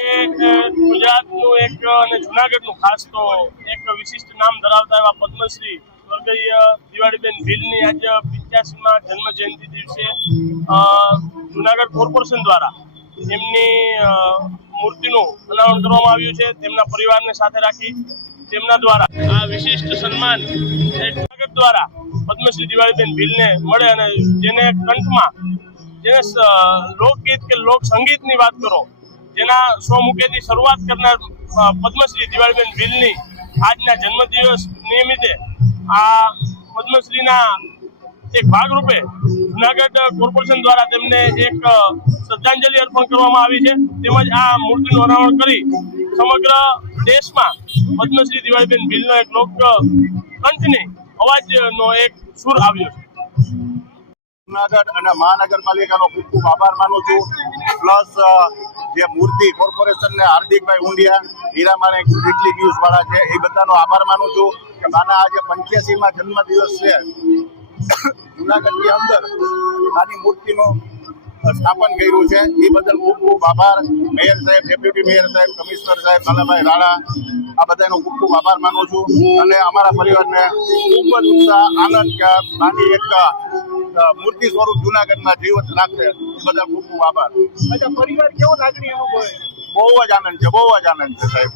ગુજરાતનું એક અને જુનાગઢનું ખાસ તો એક વિશિષ્ટ નામ ધરાવતા એવા પદ્મશ્રી સ્વર્ગીય દિવાળીબેન ભીલની આજે 85માં જન્મ જયંતિ દિવસે જુનાગઢ કોર્પોરેશન દ્વારા એમની મૂર્તિનું અનાવરણ કરવામાં આવ્યું છે। તેમના પરિવારને સાથે રાખી તેમના દ્વારા આ વિશિષ્ટ સન્માન જુનાગઢ દ્વારા પદ્મશ્રી દિવાળીબેન ભીલને મળે અને જેને કંઠમાં જેને લોકગીત કે લોક સંગીતની વાત કરો જેના સ્વમુખેથી શરૂઆત કરનાર પદ્મશ્રી દિવાળીબેન ભીલની આજના જન્મદિવસ નિમિત્તે આ પદ્મશ્રીના એક ભાગરૂપે જુનાગઢ કોર્પોરેશન દ્વારા તેમને એક શ્રદ્ધાંજલિ અર્પણ કરવામાં આવી છે। તેમજ આ મૂર્તિનું અનાવરણ કરી સમગ્ર દેશમાં પદ્મશ્રી દિવાળીબેન ભીલનો એક લોક કંઠની અવાજનો એક સુર આવ્યો છે। જુનાગઢ અને મહાનગરપાલિકાનો ખૂબ ખૂબ આભાર માનું છું। પ્લસ જે મૂર્તિ કોર્પોરેશનને હાર્દિકભાઈ ઊંડિયા, હીરામાણે વીકલી ન્યૂઝ વાળા છે એ બધાનો આભાર માનું છું કે માના આજે 85માં જન્મદિવસ છે। જુનાગઢની અંદર આની મૂર્તિનું સ્થાપન કર્યું છે એ બદલ ખૂબ ખૂબ આભાર। મેયર સાહેબ, ડેપ્યુટી મેયર સાહેબ, કમિશનર સાહેબ કાલાભાઈ રાણા આ બધાનો ખૂબ ખૂબ આભાર માનું છું અને અમારા પરિવારને ખૂબ જ ઉત્સાહ આનંદ કે આની એક મૂર્તિ સ્વરૂપ જુનાગઢમાં જીવંત રાખે એ બદલ ખૂબ ખૂબ આભાર। પરિવાર કેવો લાગણી અનુભવે? બહુ જ આનંદ છે, બહુ જ આનંદ છે સાહેબ।